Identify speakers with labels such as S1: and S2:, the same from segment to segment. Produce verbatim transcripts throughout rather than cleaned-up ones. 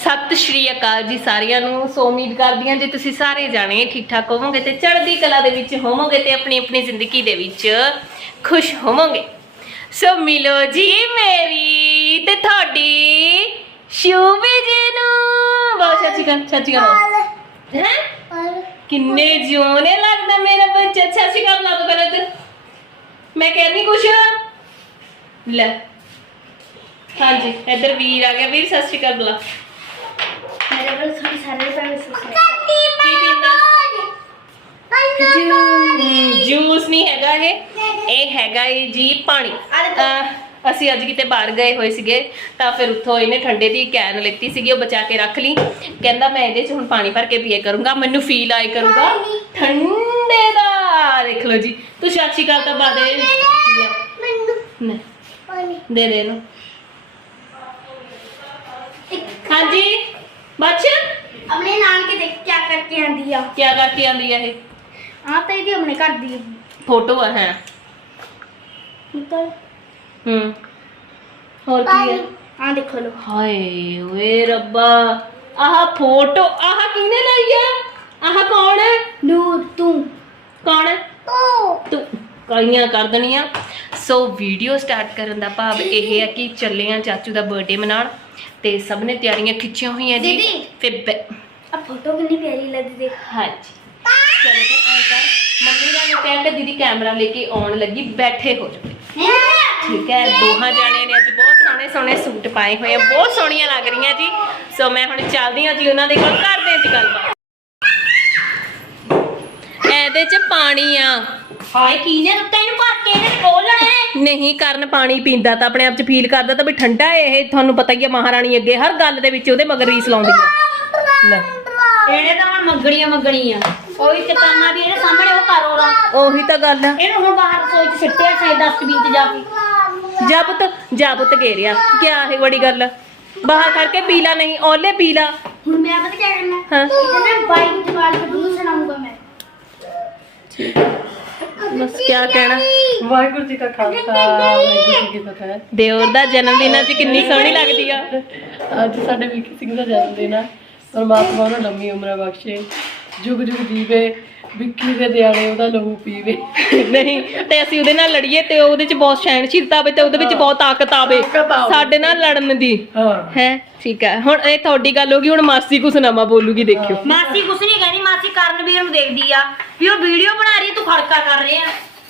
S1: सत श्री अकाल जी सारिਆਂ ਨੂੰ। सो उम्मीद करदी हां जे तुसीं सारे जाने ठीक ठाक होवोगे ते चढ़दी कला दे विच होवोगे ते अपनी अपनी जिंदगी दे विच खुश होवोगे। सो मिलो जी मेरी ते थोड़ी शूबी जी नू बहुत सच्ची गल सच्ची गल हैं किन्ने जियोने लगदा मेरा बच्चा। सच्ची गल ला दो पहले इधर मैं कहनी कुछ ले। हाँ जी इधर वीर आ गया। वीर सत श्री अकाल बुला। जूस नहीं हैगा ये ये हैगा ये जी पानी। ਅਸੀਂ ਅੱਜ ਕਿਤੇ ਬਾਹਰ ਗਏ ਹੋਏ ਸੀਗੇ ਤਾਂ ਫਿਰ ਉੱਥੋਂ ਇਹਨੇ ਠੰਡੇ ਦੀ ਕੈਨ ਲੈਤੀ ਸੀਗੀ ਉਹ ਬਚਾ ਕੇ ਰੱਖ ਲਈ। ਕਹਿੰਦਾ ਮੈਂ ਇਹਦੇ 'ਚ ਹੁਣ ਪਾਣੀ ਭਰ ਕੇ ਪੀਏ ਕਰੂੰਗਾ ਮੈਨੂੰ ਫੀਲ ਆਏ ਕਰੂਗਾ ਠੰਡੇ ਦਾ। ਦੇਖ ਲਓ ਜੀ ਤੂੰ ਸਾਚੀ ਗੱਲ ਤਾਂ ਬਾਦੇ ਨਹੀਂ ਦੇ ਦੇ ਇਹਨੂੰ। हाँ जी बच्चा
S2: अपने नान के देख क्या करके आंदी है।
S1: क्या करके आंदी है ये?
S2: हां तो ये हमने कर दी
S1: फोटो है
S2: निकल।
S1: हम्म और की है?
S2: हां देखो लो।
S1: हाय ओए रब्बा आह फोटो आह किने लाई है? आह कौन है?
S2: नूर तू
S1: कौन है?
S2: तू
S1: तू काइयां कर दनिया। सो वीडियो स्टार्ट करन दा भाव यह है कि चले आ चाचू दा बर्थडे मनाउण ते सब ने तैयारियां खिंचियां हुई हैं जी। फिर
S2: अब फोटो कितनी प्यारी लगती देख।
S1: हाँ जी चलो तो ऐ कर मम्मी का ने कहा कि दीदी कैमरा लेके आउण लगी बैठे हो जाओ ठीक है। दोहां जाने ने अज बहुत सोहने सोहने सूट पाए हुए हैं बहुत सोहणियां लग रही हैं जी। सो मैं हुण चलदी हां जी उन्हां दे कोल करदे हां जी गलबात। ਇਹਦੇ ਚ ਪਾਣੀ ਆ
S2: ਹਾਏ ਕੀਨੇ ਦਿੱਤਾ ਇਹਨੂੰ ਭਰ ਕੇ ਇਹਨੇ ਖੋਲਣਾ ਹੈ
S1: ਨਹੀਂ ਕਰਨ ਪਾਣੀ ਪੀਂਦਾ ਤਾਂ ਆਪਣੇ ਆਪ ਚ ਫੀਲ ਕਰਦਾ ਤਾਂ ਵੀ ਠੰਡਾ ਇਹ ਤੁਹਾਨੂੰ ਪਤਾ ਹੀ ਹੈ ਮਹਾਰਾਣੀ ਅੱਗੇ ਹਰ ਗੱਲ ਦੇ ਵਿੱਚ ਉਹਦੇ ਮਗਰ ਰੀਸ ਲਾਉਂਦੀ ਆ ਲੈ
S2: ਇਹਨੇ ਤਾਂ ਹੁਣ ਮੰਗਣੀਆਂ ਮੰਗਣੀਆਂ ਕੋਈ ਚਤਾਨਾ ਵੀ ਇਹਦੇ ਸਾਹਮਣੇ ਉਹ ਕਰੋ ਰਾ
S1: ਉਹੀ ਤਾਂ ਗੱਲ ਆ।
S2: ਇਹਨੂੰ ਹੁਣ ਬਾਹਰ ਰਸੋਈ ਚ ਸਿੱਟਿਆ ਚਾਹੇ ਡਸਟਬਿਨ ਚ ਜਾ ਕੇ
S1: ਜਾ ਪੁੱਤ ਜਾ ਪੁੱਤ ਘੇਰਿਆ ਕਿਆ ਹੈ ਬੜੀ ਗੱਲ ਬਾਹਰ ਕਰਕੇ ਪੀਲਾ ਨਹੀਂ ਔਲੇ ਪੀਲਾ।
S2: ਹੁਣ ਮੈਂ ਪਤਾ ਕੀ ਕਰਨਾ
S1: ਹਾਂ
S2: ਇਹਦੇ ਨਾਲ ਬਾਈਕ ਜਵਾਲ ਕੇ ਦੂਰ ਸੁਣਾਉਂਗਾ ਮੈਂ
S1: बस क्या कहना
S3: वाहिगुरु जी का खालसा वाहिगुरु जी की फतेह।
S1: ਦਿਓਰ ਦਾ ਜਨਮ ਦਿਨ ਅੱਜ ਕਿੰਨੀ ਸੋਹਣੀ ਲੱਗਦੀ ਆ।
S3: ਅੱਜ ਸਾਡੇ ਵਿੱਕੀ ਸਿੰਘ ਦਾ ਜਨਮ ਦਿਨ ਹੈ। ਪਰਮਾਤਮਾ ਉਹਨੂੰ ਲੰਮੀ ਉਮਰ ਬਖਸ਼ੇ ਜੁਗ ਜੁਗ ਜੀਵੇ ਵਿੱਕੀ ਦੇ ਦਿਹਾੜੇ ਉਹਦਾ ਲਹੂ ਪੀਵੇ
S1: ਨਹੀਂ ਤੇ ਅਸੀਂ ਉਹਦੇ ਨਾਲ ਲੜੀਏ ਤੇ ਉਹਦੇ ਚ ਬਹੁਤ ਸਹਿਣਸ਼ੀਲਤਾ ਆਵੇ ਤੇ ਉਹਦੇ ਵਿੱਚ ਬਹੁਤ ਤਾਕਤ ਆਵੇ ਸਾਡੇ ਨਾਲ ਲੜਨ ਦੀ
S3: ਹਾਂ
S1: ਹੈ ਠੀਕ ਹੈ। ਹੁਣ ਇਹ ਤੁਹਾਡੀ ਗੱਲ ਹੋ ਗਈ ਹੁਣ ਮਾਸੀ ਕੁਛ ਨਵਾਂ ਬੋਲੂਗੀ ਦੇਖਿਓ।
S2: ਮਾਸੀ ਕੁਛ ਨਹੀਂ ਕਹਿੰਦੀ ਮਾਸੀ ਕਰਨਵੀਰ ਨੂੰ ਦੇਖਦੀ ਆ ਵੀ ਉਹ ਵੀਡੀਓ ਬਣਾ ਰਹੀ ਤੂੰ ਖੜਕਾ ਕਰ ਰਿਹਾ।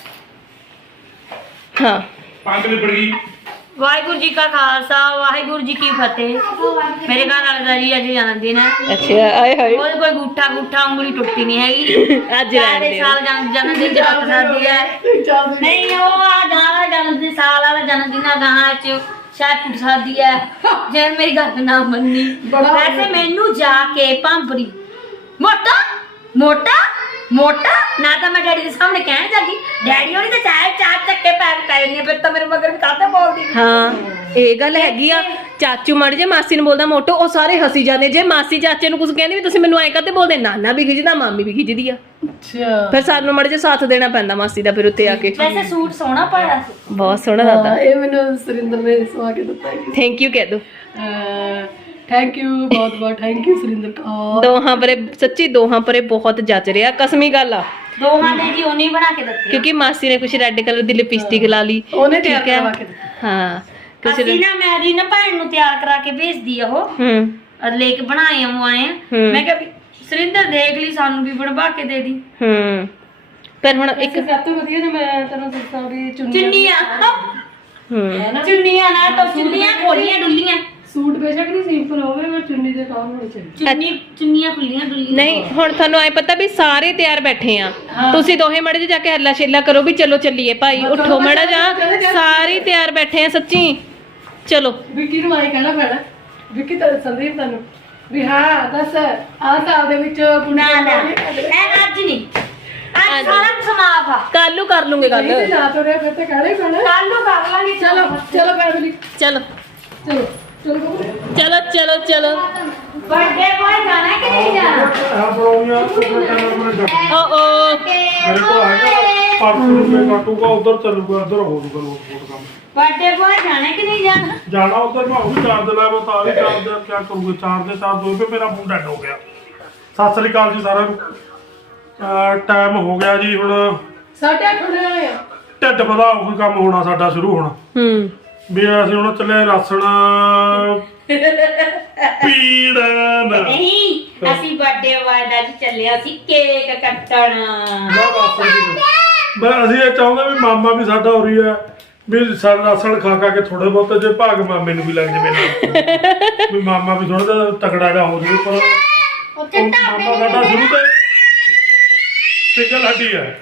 S1: ਹਾਂ
S4: ਪੰਜ ਨਿਬੜ ਗਈ।
S2: ਵਾਹਿਗੁਰੂ ਜੀ ਕਾ ਖਾਲਸਾ ਵਾਹਿਗੁਰੂ ਜੀ ਕੀ ਫਤਿਹ। ਮੇਰੇ ਘਰ ਵਾਲੇ ਦਾ ਜੀ ਅੱਜ ਜਨਮ ਦਿਨ ਹੈ।
S1: ਅੱਛਾ ਆਏ ਹਾਏ
S2: ਉਹਦੇ ਕੋਈ ਗੁੱਠਾ ਗੁੱਠਾ ਉਂਗਲੀ ਟੁੱਟੀ ਨਹੀਂ ਹੈਗੀ।
S1: ਅੱਜ ਰਹਿਣ
S2: ਦੇ
S1: ਦਿਓ।
S2: ਸਾਲ ਜਨਮ ਜਨਮ ਦਿਨ ਰੱਖ ਸਕਦੀ ਹੈ ਨਹੀਂ ਉਹ ਆ ਗਾਣਾ ਜਨਮ ਦਿਨ ਸਾਲ ਵਾਲਾ ਜਨਮ ਦਿਨ ਆ ਗਾਹਾਂ ਚ ਸ਼ਾਇਦ ਟੁੱਟ ਸਕਦੀ ਹੈ ਜੇ ਮੇਰੀ ਗੱਲ ਨਾ ਮੰਨੀ। ਵੈਸੇ ਮੈਨੂੰ ਜਾ ਕੇ ਭਾਂਬਰੀ ਮੋਟਾ ਮੋਟਾ ਮੋਟਾ ਨਾ ਤਾਂ ਮੈਂ ਡੈਡੀ ਦੇ ਸਾਹਮਣੇ ਕਹਿਣ ਜਾਂਦੀ ਡੈਡੀ ਹੋਣੀ ਤਾਂ ਚਾਹ ਚਾਹ ਚੱਕੇ ਪੈਰ ਪੈ ਜਾਂਦੇ ਫਿਰ ਤਾਂ ਮੇਰੇ ਮਗਰ ਵੀ ਕਾਹਤੇ ਬੋਲਦੀ।
S1: ਹਾਂ ਇਹ ਗੱਲ ਹੈਗੀ ਆ। ਚਾਚੂ ਮੜ ਜੇ ਮਾਸੀ ਨੂੰ ਬੋਲਦਾ ਮੋਟੋ ਉਹ ਸਾਰੇ ਹੱਸੀ ਜਾਂਦੇ ਜੇ ਮਾਸੀ ਚਾਚੇ ਨੂੰ ਕੁਝ ਕਹਿੰਦੀ ਵੀ ਤੁਸੀਂ ਮੈਨੂੰ ਐਂ ਕਾਹਤੇ ਬੋਲਦੇ ਨਾਨਾ ਵੀ ਖਿੱਚਦਾ ਮਾਮੀ ਵੀ ਖਿੱਚਦੀ ਆ।
S3: ਅੱਛਾ
S1: ਫਿਰ ਸਾਨੂੰ ਮੜ ਜੇ ਸਾਥ ਦੇਣਾ ਪੈਂਦਾ ਮਾਸੀ ਦਾ ਫਿਰ ਉੱਤੇ ਆ ਕੇ।
S2: ਵੈਸੇ ਸੂਟ ਸੋਹਣਾ ਪਾਇਆ ਸੀ
S1: ਬਹੁਤ ਸੋਹਣਾ ਦਾਦਾ।
S3: ਇਹ ਮੈਨੂੰ ਸੁਰਿੰਦਰ ਨੇ ਸਵਾ ਕੇ ਦਿੱਤਾ ਹੈ।
S1: ਥੈਂਕ ਯੂ ਕਹਿ ਦੋ।
S3: थैंक यू बहुत बहुत थैंक यू सुरिंदर कौर।
S1: ਦੋਹਾਂ ਪਰੇ ਸੱਚੀ ਦੋਹਾਂ ਪਰੇ ਬਹੁਤ ਜੱਜ ਰਿਹਾ ਕਸਮੀ ਗੱਲ ਆ।
S2: ਦੋਹਾਂ ਦੇ ਜੀ ਉਹਨੇ ਬਣਾ ਕੇ ਦਿੱਤੇ
S1: ਕਿਉਂਕਿ ਮਾਸੀ ਨੇ ਕੁਛ ਰੈੱਡ ਕਲਰ ਦੀ ਲਿਪਸਟਿਕ ਲਾ ਲਈ
S3: ਉਹਨੇ ਤਿਆਰ ਕਰਵਾ ਕੇ ਦਿੱਤੀ।
S1: ਹਾਂ ਕੁਛ
S2: ਅਸੀਂ ਨਾ ਮੇਰੀ ਨਾ ਭੈਣ ਨੂੰ ਤਿਆਰ ਕਰਾ ਕੇ ਭੇਜਦੀ ਆ ਉਹ
S1: ਹੂੰ
S2: ਲੈ ਕੇ ਬਣਾਏ ਆ ਉਹ ਆਏ ਮੈਂ ਕਿਹਾ ਵੀ ਸੁਰਿੰਦਰ ਦੇਖ ਲਈ ਸਾਨੂੰ ਵੀ ਬਣਵਾ ਕੇ ਦੇ ਦੀ।
S1: ਹੂੰ ਪਰ ਹੁਣ ਇੱਕ
S3: ਸਭ ਤੋਂ ਵਧੀਆ ਜੇ ਮੈਂ ਤੈਨੂੰ ਦੱਸਾਂ ਵੀ
S2: ਚੁੰਨੀਆਂ
S1: ਹੂੰ
S2: ਚੁੰਨੀਆਂ ਨਾ ਤਾਂ ਚੁੰਨੀਆਂ ਖੋਲੀਆਂ ਡੁੱਲੀਆਂ
S3: सूट बेशक नहीं सिंपल होवे पर चुन्नी दे काम होने चाहिए।
S2: ਚੁੰਨੀ ਚੁੰਨੀਆਂ ਖੁੱਲੀਆਂ ਡੁੱਲੀਆਂ
S1: ਨਹੀਂ ਹੁਣ ਤੁਹਾਨੂੰ ਐ ਪਤਾ ਵੀ ਸਾਰੇ ਤਿਆਰ ਬੈਠੇ ਆ ਤੁਸੀਂ ਦੋਹੇ ਮੜੇ ਜੇ ਜਾ ਕੇ ਹੱਲਾ ਛੇਲਾ ਕਰੋ ਵੀ ਚਲੋ ਚੱਲੀਏ ਭਾਈ ਉੱਠੋ ਮੜਾ ਜਾ ਸਾਰੇ ਤਿਆਰ ਬੈਠੇ ਆ ਸੱਚੀ ਚਲੋ।
S3: ਵਿੱਕੀ ਨੂੰ ਆਈ ਕਹਿਣਾ ਪੈਣਾ ਵਿੱਕੀ ਤਾਂ ਸੰਦੀਪ ਤੁਹਾਨੂੰ ਵੀ ਹਾਂ ਦੱਸ ਆਹ ਸਾਲ ਦੇ ਵਿੱਚ
S2: ਨਾ ਨਾ ਇਹ ਅੱਜ ਨਹੀਂ ਅੱਜ ਸਾਰਾ ਕੁਝ ਸਮਾਪ ਆ
S1: ਕੱਲ ਨੂੰ ਕਰ ਲੂੰਗੇ ਗੱਲ
S3: ਨਹੀਂ ਜਾ ਤੋੜਿਆ ਫਿਰ ਤਾਂ ਕਹਿਣਾ ਹੀ ਪੈਣਾ।
S2: ਕੱਲ ਨੂੰ ਕਰ ਲਾਂਗੇ
S3: ਚਲੋ ਚਲੋ ਫੈਮਿਲੀ
S1: ਚਲੋ
S3: ਚਲੋ ਚਲੋ
S1: ਚਲੋ ਚਲੋ ਚਲੋ
S2: ਬਰਥਡੇ ਬॉय ਜਾਣਾ ਕਿ ਨਹੀਂ ਜਾਣਾ
S4: ਆ ਬਰੋਨੀਆ
S1: ਓ ਓ
S4: ਮੇਰੇ ਕੋਲ ਆਏਗਾ पाँच सौ रुपये काटूंगा उधर चलूंगा इधर हो जाऊंगा लोट काम
S2: ਬਰਥਡੇ ਬੋਏ ਜਾਣੇ ਕਿ ਨਹੀਂ ਜਾਣਾ?
S4: ਜਾਣਾ ਉਧਰ ਮੈਂ ਉਹ ਵੀ ਚਾਰਜ ਲਾਇਆ ਵਾ ਤਾਂ ਵੀ ਚਾਰਜ ਕੀ ਕਰੂੰਗੇ ਚਾਰਜ ਦੇ ਚਾਰਜ ਹੋਏ ਪਏ ਮੇਰਾ ਫੋਨ ਡੈਡ ਹੋ ਗਿਆ। ਸਤਿ ਸ੍ਰੀ ਅਕਾਲ ਜੀ ਸਾਰਿਆਂ ਨੂੰ। ਟਾਈਮ ਹੋ ਗਿਆ ਜੀ ਹੁਣ
S3: ਸਾਢੇ ਅੱਠ ਹੋਣੇ ਵਾਲੇ ਆ।
S4: ਢਿੱਡ ਵਧਾ ਕੋਈ ਕੰਮ ਹੋਣਾ ਸਾਡਾ ਸ਼ੁਰੂ ਹੋਣਾ।
S1: ਹੂੰ
S4: ਵੀ ਅਸੀਂ ਹੁਣ ਚੱਲੇ ਰਾਸਣ ਪੀੜਨ।
S2: ਨਹੀਂ ਅਸੀਂ ਬਰਥਡੇ ਬੋਏ ਦਾ ਜੀ ਚੱਲਿਆ ਸੀ ਕੇਕ ਕੱਟਣ।
S4: ਮੈਂ ਅਸੀਂ ਇਹ ਚਾਹੁੰਦੇ ਵੀ ਮਾਮਾ ਵੀ ਸਾਡਾ ਹੋ ਰਹੀ ਹੈ ਵੀ ਸਾਡਾ ਰਾਸਣ ਖਾ ਖਾ ਕੇ ਥੋੜੇ ਬਹੁਤ ਜੇ ਭਾਗ ਮਾਮੇ ਨੂੰ ਵੀ ਲੱਗ ਜਾਵੇ ਨਾ ਵੀ ਮਾਮਾ ਵੀ ਥੋੜਾ ਜਿਹਾ ਤਕੜਾ ਜਿਹਾ ਹੋ ਜਾਵੇ। ਪਰ
S2: ਉੱਥੇ ਢਾਬੇ
S4: ਮਾਮਾ ਸਾਡਾ ਸ਼ੁਰੂ ਤੋਂ ਸਿੰਗਲ ਹੱਡੀ ਹੈ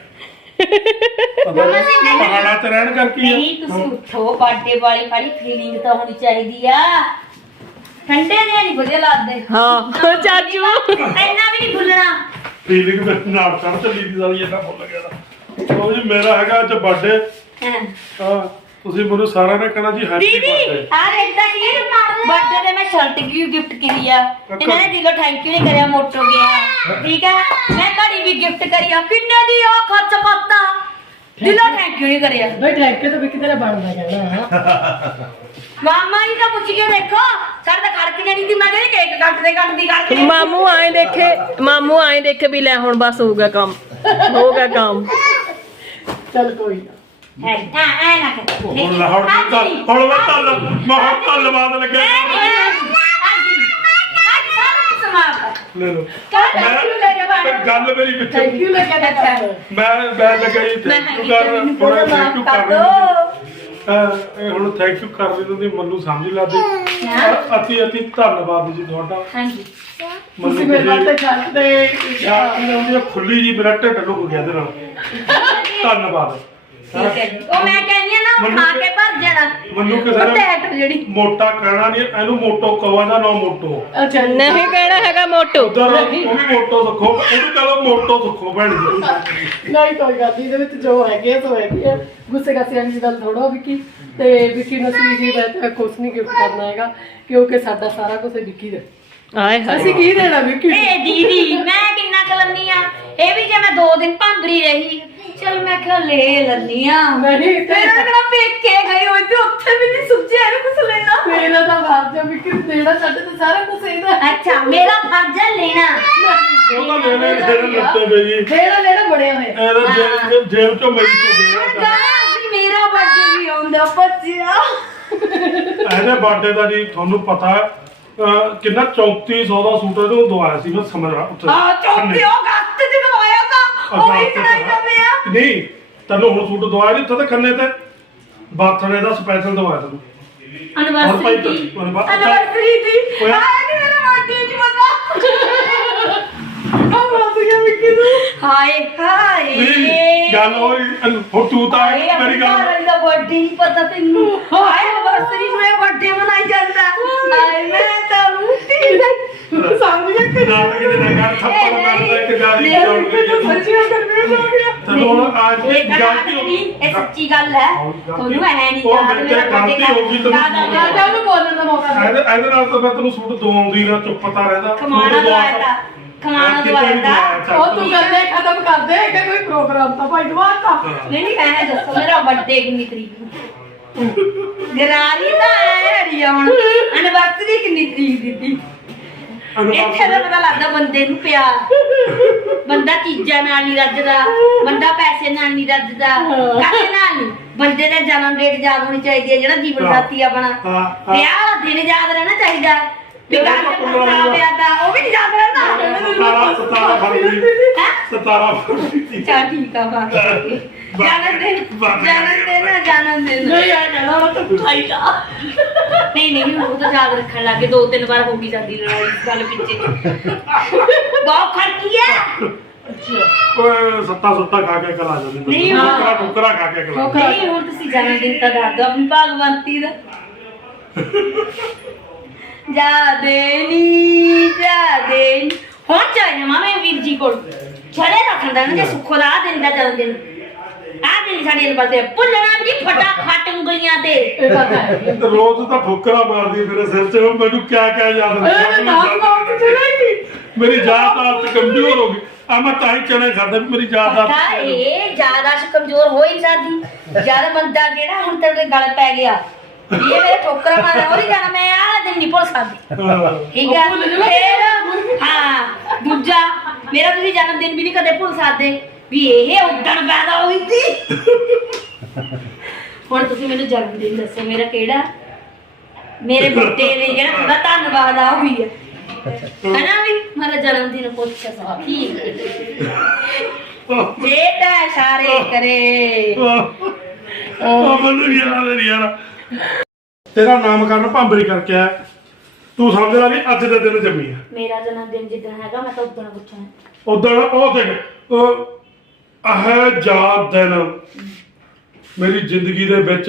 S4: ਪਹਾੜਾਂ ਤੇ ਰਹਿਣ ਕਰਕੇ ਹੀ
S2: ਨਹੀਂ
S4: ਹੈ।
S2: ਤੁਸੀਂ ਉੱਠੋ ਬਰਥਡੇ ਵਾਲੀ ਵਾਲੀ ਫੀਲਿੰਗ ਤਾਂ ਹੋਣੀ ਚਾਹੀਦੀ ਆ। ਠੰਡੇ ਨੇ ਨਹੀਂ ਵਧੀਆ ਲੱਗਦੇ।
S1: ਹਾਂ ਚਾਚੂ
S2: ਇੰਨਾ ਵੀ ਨਹੀਂ ਭੁੱਲਣਾ।
S4: ਫੀਲਿੰਗ ਮੇਰੇ ਨਾਲ ਚੜ ਚੱਲੀ ਦੀ ਸਾਲੀ ਇੰਨਾ ਫੁੱਲ ਗਿਆ ਦਾ। ਉਹ ਜੀ ਮੇਰਾ ਹੈਗਾ ਅੱਜ ਬਰਥਡੇ।
S2: ਹਾਂ
S4: ਹਾਂ ਤੁਸੀਂ ਮੈਨੂੰ ਸਾਰਿਆਂ ਨੇ ਕਹਿਣਾ ਜੀ ਹੈਪੀ
S2: ਦੀਦੀ
S4: ਬਰਥਡੇ।
S2: ਆ ਦੇਖਦਾ ਕੀ ਬਰਥਡੇ ਤੇ ਮੈਂ ਸ਼ਰਟ ਵੀ ਗਿਫਟ ਕੀਤੀ ਆ। ਇਹਨਾਂ ਨੇ ਦਿਲੋਂ ਥੈਂਕ ਯੂ ਨਹੀਂ ਕਰਿਆ ਮੋਟੋ ਗਿਆ ਠੀਕ ਹੈ। ਮੈਂ ਘੜੀ ਵੀ ਗਿਫਟ ਕਰੀ ਆ ਕਿੰਨੇ ਦੀ ਆ ਖਰਚ ਕਰਤਾ ਦਿਲੋਂ ਥੈਂਕ ਯੂ ਨਹੀਂ ਕਰਿਆ।
S3: ਬਈ ਠੇਕੇ ਤਾਂ ਵੀ ਕਿਤੇ ਬਣਦਾ ਜਾਣਾ।
S2: ਮਾਮਾ ਜੀ ਤਾਂ ਪੁੱਛ ਕੇ ਦੇਖੋ ਸਾਡੇ ਤਾਂ ਖੜਕ ਜਾਣੀ ਸੀ। ਮੈਂ ਕਹਿੰਦੀ ਕੇਕ ਕੱਟਦੇ ਕੱਟਦੀ ਕੱਟਦੀ
S1: ਮਾਮੂ ਆਏ ਦੇਖੇ ਮਾਮੂ ਆਏ ਦੇਖੇ ਵੀ ਲੈ ਹੁਣ ਬਸ ਹੋ ਗਿਆ ਕੰਮ ਹੋ ਗਿਆ ਕੰਮ।
S3: ਚੱਲ ਕੋਈ ਨਾ।
S2: ਹੈ ਆ ਆ ਨਾ ਕਰ
S4: ਹੁਣ ਲਾ ਹੁਣ ਮੈਂ ਤਾਂ- ਹੁਣ ਮੈਂ ਤਾਂ ਮੈਂ ਹੁਣ ਧੰਨਵਾਦ ਲੱਗਿਆ ਲੈ ਲਓ। ਮੈਂ ਗੱਲ ਮੇਰੀ ਪਿੱਛੇ
S3: ਥੈਂਕ ਯੂ ਲੱਗਿਆ ਤਾਂ ਕਰ।
S4: ਮੈਂ ਮੈਂ ਲੱਗਾ ਜੀ ਥੈਂਕ ਯੂ ਕਰ ਹੁਣ ਥੈਂਕ ਯੂ ਕਰ ਰਹੇ ਹੁਣ ਥੈਂਕ ਯੂ ਕਰ ਰਹੇ ਨੂੰ ਦੀ ਮੈਨੂੰ ਸਮਝ ਲੱਗੀ। ਅਤੀ ਅਤੀ ਧੰਨਵਾਦ ਜੀ ਤੁਹਾਡਾ।
S2: ਹਾਂਜੀ
S3: ਤੁਸੀਂ ਮੇਰੇ ਵਾਸਤੇ ਕਰਦੇ
S4: ਯਾਰ ਖੁੱਲੀ ਜੀ ਮੇਰਾ ਢਿੱਡ ਲੁਕ ਗਿਆ ਇਹਦੇ ਨਾਲ। ਧੰਨਵਾਦ।
S2: ਠੀਕ ਹੈ ਜੀ। ਉਹ ਮੈਂ ਕਹਿੰਦੀ ਆ ਨਾ ਉਹ ਖਾ ਕੇ ਭਰ ਜਾਣਾ
S4: ਮੈਨੂੰ ਕਿਸੇ
S2: ਉਹ
S4: ਨੇ
S2: ਟੈਟ ਜਿਹੜੀ
S4: ਮੋਟਾ ਕਹਿਣਾ ਨਹੀਂ ਇਹਨੂੰ ਮੋਟੋ ਕਹੋ ਨਾ ਨਾ ਮੋਟੋ।
S3: ਅੱਛਾ
S1: ਨਹੀਂ ਕਹਿਣਾ ਹੈਗਾ ਮੋਟੂ।
S4: ਉਧਰ ਉਹ ਵੀ ਮੋਟੋ ਸੁੱਖੋ ਉਹਨੂੰ ਕਹੋ ਮੋਟੋ ਸੁੱਖੋ ਭੈਣ ਜੀ।
S3: ਨਹੀਂ ਕੋਈ ਗੱਲ ਨਹੀਂ ਇਹਦੇ ਵਿੱਚ ਜੋ ਹੈਗੇ ਆ ਸੋ ਹੈਗੇ ਆ। ਗੁੱਸੇ ਗਾਸੇ ਵਾਲੀ ਗੱਲ ਥੋੜਾ ਵਿੱਕੀ ਤੇ ਵਿੱਕੀ ਨੂੰ ਅਸੀਂ ਜੀ ਮੈਂ ਕੁਛ ਨਹੀਂ ਗਿਫਟ ਕਰਨਾ ਹੈਗਾ ਕਿਉਂਕਿ ਸਾਡਾ ਸਾਰਾ ਕੁਝ ਵਿੱਕੀ ਦਾ।
S1: ਆਏ ਹਾਏ
S3: ਅਸੀਂ ਕੀ ਦੇਣਾ ਵਿੱਕੀ ਨੂੰ?
S2: ਏ ਦੀਦੀ ਮੈਂ ਕਿੰਨਾ ਕਲੰਨੀ ਆ। ਇਹ ਵੀ ਜੇ ਮੈਂ ਦੋ ਦਿਨ ਭੰਬਰੀ ਰਹੀ ਚਲ ਮੈਂ ਕਿਹਾ ਲੈ ਲੈਣੀ ਆ।
S3: ਨਹੀਂ
S2: ਫਿਰ ਉਹਨਾਂ ਕਿਹੜਾ ਪੇਕੇ ਗਏ ਹੋਏ ਤੇ ਉੱਥੇ ਵੀ ਨਹੀਂ ਸੁਝਿਆ ਇਹਨੂੰ ਕੁਝ ਲੈਣਾ।
S3: ਮੇਰਾ ਤਾਂ ਫਰਜ਼ ਹੈ ਵਿੱਕੀ ਨੂੰ ਦੇਣਾ ਸਾਡੇ ਤੇ ਸਾਰਾ ਕੁਝ ਇਹਦਾ।
S2: ਅੱਛਾ ਮੇਰਾ ਫਰਜ਼ ਹੈ ਲੈਣਾ।
S4: ਉਹ ਤਾਂ ਲੈਣੇ ਜਿਹੜੇ ਲੱਤੇ ਪਏ ਜੀ
S3: ਮੇਰਾ ਲੈਣਾ ਬੜਿਆ ਹੋਇਆ।
S4: ਇਹਦਾ ਜੇਬ ਜੇਬ ਚੋਂ ਮੇਰੀ ਤੋਂ ਗਿਆ
S2: ਗਾਣਾ ਮੇਰਾ ਬਰਥਡੇ ਵੀ ਆਉਂਦਾ ਬੱਚਿਆ।
S4: ਇਹਦੇ ਬਰਥਡੇ ਦਾ ਜੀ ਤੁਹਾਨੂੰ ਪਤਾ ਹੈ, ਅਹ ਕਿੰਨਾ ਚੌਂਤੀ ਸੌ ਦਾ ਸੂਟ ਇਹਨੂੰ ਦਵਾਇਆ ਸੀ ਮੈਂ ਸਮਝ ਰਿਹਾ ਉੱਥੇ।
S2: ਹਾਂ ਚੌਂਤੀ ਉਹ ਗੱਤ ਚ ਦਵਾਇਆ ਤਾਂ ਉਹ ਵੀ ਸੁਣਾਈ ਜਾਂਦੇ ਆ।
S4: ਨਹੀਂ ਤੈਨੂੰ ਹੁਣ ਸੂਟ ਦਵਾਇਆ ਨਹੀਂ ਉੱਥੇ ਤੇ ਖੰਨੇ ਤੇ ਬਾਥਣੇ ਦਾ ਸਪੈਸ਼ਲ ਦਵਾਇਆ ਤੈਨੂੰ।
S2: ਐਨਵਰਸਰੀ ਦੀ ਐਨਵਰਸਰੀ ਦੀ
S4: ਹੋਇਆ?
S2: ਆਇਆ ਨਹੀਂ ਮੇਰਾ ਬਰਥਡੇ ਨਹੀਂ ਪਤਾ।
S3: ਆ ਬਸ ਗਿਆ ਵਿੱਕੀ ਨੂੰ।
S2: ਹਾਏ ਹਾਏ
S4: ਨਹੀਂ ਗੱਲ ਹੋਈ ਹੁਣ ਤੂੰ ਤਾਂ
S2: ਹਾਏ
S4: ਮੇਰੀ ਗੱਲ
S2: ਮੇਰੀ ਦਾ ਬਰਥਡੇ ਨਹੀਂ ਪਤਾ ਤੈਨੂੰ। ਹਾਏ ਐਨਵਰਸਰੀ ਨੂੰ ਇਹ ਬਰਥਡੇ ਮਨਾਈ ਜਾਂਦਾ। ਹਾਏ ਮੈਂ ਤਾਂ ਰੂਟੀ
S3: ਸਮਝ ਗਿਆ ਕਿ
S4: ਨਾਟਕ ਦੇ ਨਾਲ ਥੱਪੜ ਮਾਰਦਾ ਇੱਕ ਗਾਲੀ
S2: ਨਹੀਂ,
S4: ਚੌੜ
S3: ਵਿੱਕੀ ਨੂੰ ਸੱਚੀਆਂ ਕਰਨੀਆਂ ਹੋ ਗਿਆ।
S4: ਤੈਨੂੰ ਹੁਣ ਅੱਜ
S2: ਇਹ ਗੱਲ
S4: ਗਲਤੀ ਹੋ
S2: ਨਹੀਂ ਇਹ ਸੱਚੀ ਗੱਲ ਹੈ। ਤੁਹਾਨੂੰ ਐ ਨਹੀਂ
S4: ਉਹ
S2: ਯਾਦ
S4: ਮੇਰੇ
S2: ਮੇਰਾ
S4: ਤੇ ਗਲਤੀ ਹੋ ਗਈ ਤੈਨੂੰ
S2: ਯਾਦ ਆ ਗਿਆ।
S3: ਜਾਂ ਉਹਨੂੰ ਬੋਲਣ ਦਾ ਮੌਕਾ ਦੇ।
S4: ਇਹਦੇ ਇਹਦੇ ਨਾਲ ਤਾਂ ਮੈਂ ਤੈਨੂੰ ਸੂਟ ਦਵਾਉਂਦੀ ਨਾ ਚੁੱਪ ਤਾਂ ਰਹਿੰਦਾ।
S2: ਖਮਾਣਾ
S4: ਸੂਟ ਦਵਾ
S2: ਦਵਾਇਆ
S4: ਤਾ।
S2: ਖਮਾਣਾ
S4: ਕਿਤੇ ਵੀ
S2: ਦਵਾਇਆ
S4: ਦਵਾਇਆ
S3: ਉਹ ਤੂੰ ਗੱਲੇ ਖਤਮ ਕਰ ਦੇ ਕਿ ਕੋਈ ਪ੍ਰੋਗਰਾਮ ਤਾਂ ਭਾਈ ਦਵਾਤਾ।
S2: ਨਹੀਂ ਨਹੀਂ ਮੈਂ ਦੱਸੋ ਮੇਰਾ ਬਰਥਡੇ ਕਿੰਨੀ ਤਰੀਕ ਨੂੰ? ਗਰਾਰੀ ਤਾਂ ਐ ਰਹੀ ਆ ਹੁਣ ਐਨਵਰਸਰੀ ਕਿੰਨੀ ਤਰੀਕ ਦਿੱਤੀ। ਇੱਥੇ ਤਾਂ ਪਤਾ ਲੱਗਦਾ ਬੰਦੇ ਨੂੰ ਪਿਆਰ। ਬੰਦਾ ਚੀਜ਼ਾਂ ਨਾਲ ਨਹੀਂ ਰੱਜਦਾ ਬੰਦਾ ਪੈਸੇ ਨਾਲ ਨਹੀਂ ਰੱਜਦਾ ਕਾਹਦੇ ਨਾਲ ਨਹੀਂ। ਬੰਦੇ ਦਾ ਜਨਮ ਡੇਟ ਯਾਦ ਹੋਣੀ ਚਾਹੀਦੀ ਹੈ ਜਿਹੜਾ ਜੀਵਨ ਸਾਥੀ ਆਪਣਾ।
S4: ਹਾਂ, ਹਾਂ।
S2: ਵਿਆਹ ਵਾਲਾ ਦਿਨ ਯਾਦ ਰਹਿਣਾ ਚਾਹੀਦਾ। ਵੀ ਘਰ ਦੇ ਫਸਾ ਪਿਆ ਤਾਂ ਉਹ ਵੀ ਨਹੀਂ ਯਾਦ ਰਹਿੰਦਾ।
S4: ਸਤਾਰਾਂ ਸਤਾਰਾਂ ਫਰਵਰੀ
S2: ਹੈ
S4: ਸਤਾਰਾਂ ਫਰਵਰੀ
S2: ਚਾ ਠੀਕ ਆ ਬਾਤ ਜਨਮ ਦਿਨ ਜਨਮ ਦਿਨ ਆ, ਜਨਮ ਦਿਨ
S3: ਨਹੀਂ ਆ ਕਹਿਣਾ ਉਹ ਤਾਂ ਪੁੱਛਾਈ ਜਾ।
S2: ਨਹੀਂ ਨਹੀਂ ਉਹ ਤਾਂ ਯਾਦ ਰੱਖਣ ਲੱਗੇ ਦੋ ਤਿੰਨ ਵਾਰ ਹੋ ਗਈ ਜਾਂਦੀ ਲੜਾਈ ਇਸ ਗੱਲ ਪਿੱਛੇ। ਬਹੁਤ ਖੜਕੀ ਹੈ।
S4: ਓਏ ਸੱਤਾ ਸੁੱਤਾ ਖਾ ਕੇ ਕਲਾ ਜਾਂਦੀ
S2: ਨਹੀਂ,
S4: ਟੋਕਰਾ ਟੋਕਰਾ ਖਾ ਕੇ ਕਲਾ
S2: ਨਹੀਂ ਹੁਣ ਤੁਸੀਂ ਜਨਮ ਦਿਨ ਤਾਂ ਦੱਸ ਦਿਓ ਆਪਣੀ ਭਾਗਵੰਤੀ ਦਾ। ਜਾ ਦੇਨੀ ਜਾ ਦੇਨੀ ਹੁਣ ਚਾਹੇ ਨਾ ਮੈਂ ਵੀਰ ਜੀ ਕੋਲ ਛੜੇ ਰੱਖਦਾ ਨਾ ਜੇ ਸੁੱਖੋ ਦਾ ਆਹ ਦਿਨ ਦਾ ਜਨਮ ਦਿਨ ਆ ਦਿਨ ਸਾਡੀ ਅਨਬਰਦੇ ਭੁੱਲਣਾ ਵੀ ਫਟਾਫਟ ਉਂਗਲੀਆਂ ਤੇ।
S3: ਇਹ ਤਾਂ ਹੈ।
S4: ਰੋਜ਼ ਤਾਂ ਠੋਕਰਾ ਮਾਰਦੀ ਮੇਰੇ ਸਿਰ 'ਚ ਮੈਨੂੰ ਕਿਆ ਕਿਆ ਯਾਦ
S3: ਇਹ ਨਾਮ ਨਾਮ ਤੇ ਚੜਾਈ।
S4: ਮੇਰੀ ਯਾਦ ਆਦਤ ਕਮਜ਼ੋਰ ਹੋ ਗਈ। ਆ ਮੈਂ ਤਾਂ ਹੀ ਚਣੇ ਖਾਂਦਾ ਵੀ ਮੇਰੀ ਯਾਦਦਾਸ਼ਤ
S2: ਪਤਾ ਇਹ ਯਾਦਾਸ਼ਤ ਕਮਜ਼ੋਰ ਹੋ ਹੀ ਜਾਂਦੀ ਜਦ ਬੰਦਾ ਜਿਹੜਾ ਹੁਣ ਤੇਰੇ ਗਲ ਪੈ ਗਿਆ ਵੀ ਇਹ ਮੇਰੇ ਠੋਕਰਾਂ ਮਾਰਿਆ ਉਹਦੀ ਜਾਣਾ ਮੈਂ ਆਹ ਦਿਨ ਨਹੀਂ ਭੁੱਲ ਸਕਦੀ
S4: ਹਾਂ।
S2: ਠੀਕ ਹੈ ਫਿਰ ਹਾਂ ਦੂਜਾ ਮੇਰਾ ਤੁਸੀਂ ਜਨਮ ਦਿਨ ਵੀ ਨਹੀਂ ਕਦੇ ਭੁੱਲ ਸਕਦੇ ਵੀ ਇਹ ਉਦਣ ਪੈਦਾ ਹੋਈ ਸੀ ਹੁਣ ਤੁਸੀਂ ਮੈਨੂੰ ਜਨਮ ਦਿਨ ਦੱਸੋ ਮੇਰਾ ਕਿਹੜਾ ਮੇਰੇ ਬੁੱਢੇ ਲਈ ਜਿਹੜਾ ਤੁਹਾਡਾ ਧੰਨਵਾਦ ਆ ਹੋਈ ਹੈ ਹਨਾ ਵੀ ਮੇਰਾ ਜਨਮ ਦਿਨ ਪੁੱਛਿਆ ਸਾਖੀ ਜੇ ਤਾਂ ਇਸ਼ਾਰੇ ਕਰੇ
S4: ਉਹ ਮੈਨੂੰ ਯਾਦ ਨਹੀਂ ਯਾਰ ਤੇਰਾ ਨਾਮਕਰਨ ਭਾਂਬਰੀ ਕਰਕੇ ਆ ਤੂੰ ਸਮਝ ਲੈ ਵੀ ਅੱਜ ਦੇ ਦਿਨ ਜੰਮੀ ਆ
S2: ਮੇਰਾ ਜਨਮ ਦਿਨ ਜਿੱਦਣ ਹੈਗਾ ਮੈਂ ਤਾਂ ਉਦਣ ਪੁੱਛਣਾ
S4: ਉਦੋਂ ਉਹ ਦੇਖ ਉਹ ਆਹ ਯਾਦ ਦਿਨ ਮੇਰੀ ਜ਼ਿੰਦਗੀ ਦੇ ਵਿੱਚ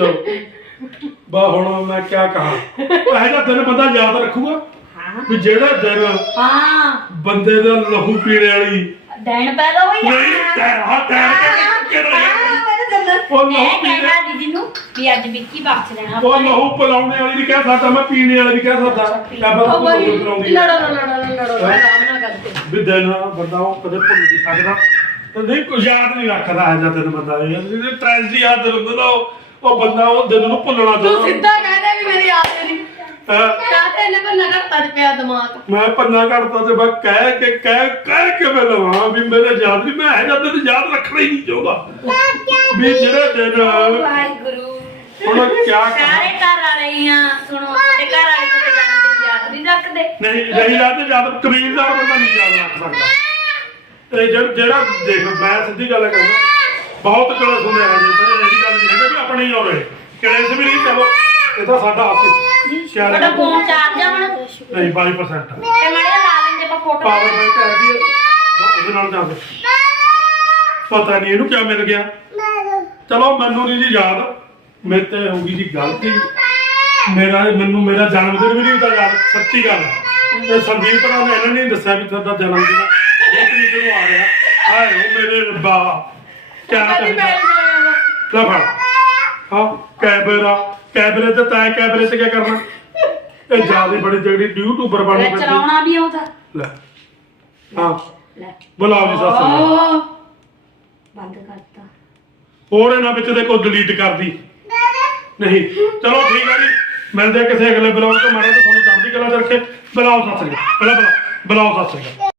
S4: ਬਾ ਹੁਣ ਮੈਂ ਕੀ ਕਹਾਂ ਇਹ ਜਿਹਾ ਦਿਨ ਬੰਦਾ ਯਾਦ ਰੱਖੂਗਾ ਵੀ ਜਿਹੜਾ ਦਿਨ
S2: ਹਾਂ
S4: ਬੰਦੇ ਦਾ ਲਹੂ ਪੀਣੇ ਵਾਲੀ
S2: ਡੈਣ ਪੈਦਾ ਹੋਈ
S4: ਨਹੀਂ ਤੇਰਾ ਤੇਰਾ ਕਿਹੜਾ ਉਹ
S2: ਮੈਂ
S4: ਲਹੂ ਪੀਣੇ
S2: ਕਹਿਣਾ ਦੀਦੀ ਨੂੰ ਵੀ ਅੱਜ ਵਿੱਕੀ ਬਖਸ਼ ਲੈਣਾ
S4: ਉਹ ਲਹੂ ਪਿਲਾਉਣੇ ਵਾਲੀ ਵੀ ਕਹਿ ਸਕਦਾ ਮੈਂ ਪੀਣੇ ਵਾਲੀ ਵੀ ਕਹਿ ਸਕਦਾ ਕਿਆ ਪਤਾ ਤੂੰ ਲਹੂ ਪਿਲਾਉਂਦੀ
S3: ਲੜੋ ਨਾ ਲੜੋ ਨਾ ਲੜੋ ਨਾ ਆਰਾਮ ਨਾਲ ਕਰਦੇ
S4: ਵੀ ਦਿਨ ਬੰਦਾ ਉਹ ਕਦੇ ਭੁੱਲ ਨਹੀਂ ਸਕਦਾ ਤੇ ਨਹੀਂ ਕੁਝ ਯਾਦ ਨਹੀਂ ਰੱਖਦਾ ਹੈ ਜਦ ਦਿਨ ਬੰਦਾ ਇਹ ਟ੍ਰੈਜਡੀ ਆ ਦਿਲ ਹੁੰਦਾ ਨਾ ਉਹ ਉਹ ਬੰਦਾ ਉਹ ਦਿਨ ਨੂੰ ਭੁੱਲਣਾ
S3: ਤੂੰ
S4: ਚਾਹੁੰਦਾ
S3: ਸਿੱਧਾ ਕਹਿੰਦਾ ਵੀ ਮੇਰੀ ਯਾਦ ਨਹੀਂ
S4: ਹੈਂ?
S3: ਕਾਹਤੇ ਇਹਨੇ ਪਰ ਨਗਰ ਤੱਜ ਪਿਆ ਦਿਮਾਗ
S4: ਮੈਂ ਪੰਨਾ ਘੜਤਾ ਤੇ ਮੈਂ ਕਹਿ ਕੇ ਕਹਿ ਕਹਿ ਕੇ ਮੈਂ ਲਵਾਂ ਵੀ ਮੇਰੇ ਯਾਦ ਵੀ ਮੈਂ ਇਹ ਜਦ ਦਿਨ ਯਾਦ ਰੱਖਣਾ ਹੀ ਨਹੀਂ ਚਾਹੁੰਦਾ ਵੀ ਜਿਹੜੇ ਦਿਨ
S2: ਵਾਹਿਗੁਰੂ
S4: ਹੁਣ ਕਿਆ ਕਹਾਂ
S2: ਸਾਰੇ ਘਰ ਵਾਲੇ ਹੀ ਆ ਸੁਣੋ ਸਾਡੇ ਘਰ ਵਾਲੇ ਕੋਈ ਜਨਮ ਦਿਨ ਯਾਦ ਨਹੀਂ ਰੱਖਦੇ
S4: ਨਹੀਂ ਨਹੀਂ ਯਾਦ ਯਾਦ ਕਬੀਲਦਾਰ ਬੰਦਾ ਨਹੀਂ ਯਾਦ ਰੱਖ ਸਕਦਾ ਤੇ ਜਿਹੜਾ ਜਿਹੜਾ ਦੇਖ ਮੈਂ ਸਿੱਧੀ ਗੱਲ ਕਰਦਾ ਬਹੁਤ ਕਲੇ ਸੁਣਿਆ ਹੈ ਜੀ ਪਰ ਇਹਦੀ ਗੱਲ ਨਹੀਂ ਹੈ ਕਿ ਆਪਣੇ ਹੀ ਹੋਵੇ ਕਲੇਸ਼ ਵੀ ਨਹੀਂ ਚਲੋ ਇਹ ਤਾਂ ਸਾਡਾ ਆਪੇ ਸ਼ਾਇਦ
S2: ਤੁਹਾਡਾ ਫੋਨ ਚਾਰਜ ਆ ਹੁਣ
S4: ਨਹੀਂ ਬਾਈ ਪਰਸੈਂਟ
S2: ਤੇ ਮਾੜੇ ਜਿਹਾ ਲਾ ਲੈਂਦੇ ਆਪਾਂ ਫੋਟੋ
S4: ਪਾਵਰ ਬੈਂਕ ਹੈ ਜੀ ਉਹਦੇ ਨਾਲ ਜਾਂਦੇ ਪਤਾ ਨਹੀਂ ਇਹਨੂੰ ਕਿਆ ਮਿਲ ਗਿਆ ਚਲੋ ਮੈਨੂੰ ਨਹੀਂ ਜੀ ਯਾਦ ਮੇਰੇ ਤੇ ਹੋ ਗਈ ਜੀ ਗਲਤੀ ਮੇਰਾ ਮੈਨੂੰ ਮੇਰਾ ਜਨਮ ਦਿਨ ਵੀ ਨਹੀਂ ਤਾਂ ਯਾਦ ਸੱਚੀ ਗੱਲ ਤੇ ਸੰਦੀਪ ਭਰਾ ਨੇ ਇਹਨਾਂ ਨੇ ਦੱਸਿਆ ਵੀ ਤੁਹਾਡਾ ਜਨਮ ਦਿਨ ਇਹ ਤਰੀਕ ਨੂੰ ਆ ਰਿਹਾ ਹਾਏ ਉਹ ਮੇਰੇ ਰੱਬਾ ਕਿਆ ਕਰਦਾ ਲੈ ਫੜ ਹਾਂ ਕੈਮਰਾ ਕੈਮਰੇ ਤੇ ਤੈਂ ਕੈਮਰੇ ਤੇ ਕੀ ਕਰਨਾ ਇਹ ਜਿਆਦਾ ਬੜੀ ਜਿਹੜੀ ਯੂਟਿਊਬਰ ਬਣ
S2: ਲੈ ਚਲਾਉਣਾ ਵੀ ਆਉਂਦਾ
S4: ਲੈ ਹਾਂ
S2: ਲੈ
S4: ਬੁਲਾਓ ਜੀ ਸੱਸ ਨੂੰ
S2: ਬੰਦ ਕਰਤਾ
S4: ਹੋਰ ਇਹਨਾਂ ਵਿੱਚ ਦੇ ਕੋਈ ਡਿਲੀਟ ਕਰਦੀ ਨਹੀਂ ਚਲੋ ਠੀਕ ਹੈ ਜੀ ਮਿਲਦੇ ਆ ਕਿਸੇ ਅਗਲੇ ਬਲੌਗ ਤੋਂ ਮਾਰਾ ਤਾਂ ਤੁਹਾਨੂੰ ਚੜ੍ਹਦੀ ਕਲਾ ਚ ਰੱਖੇ ਬੁਲਾਓ ਸੱਸ ਨੂੰ ਪਹਿਲਾਂ ਬੁਲਾਓ ਬੁਲਾਓ ਸੱਸ ਨੂੰ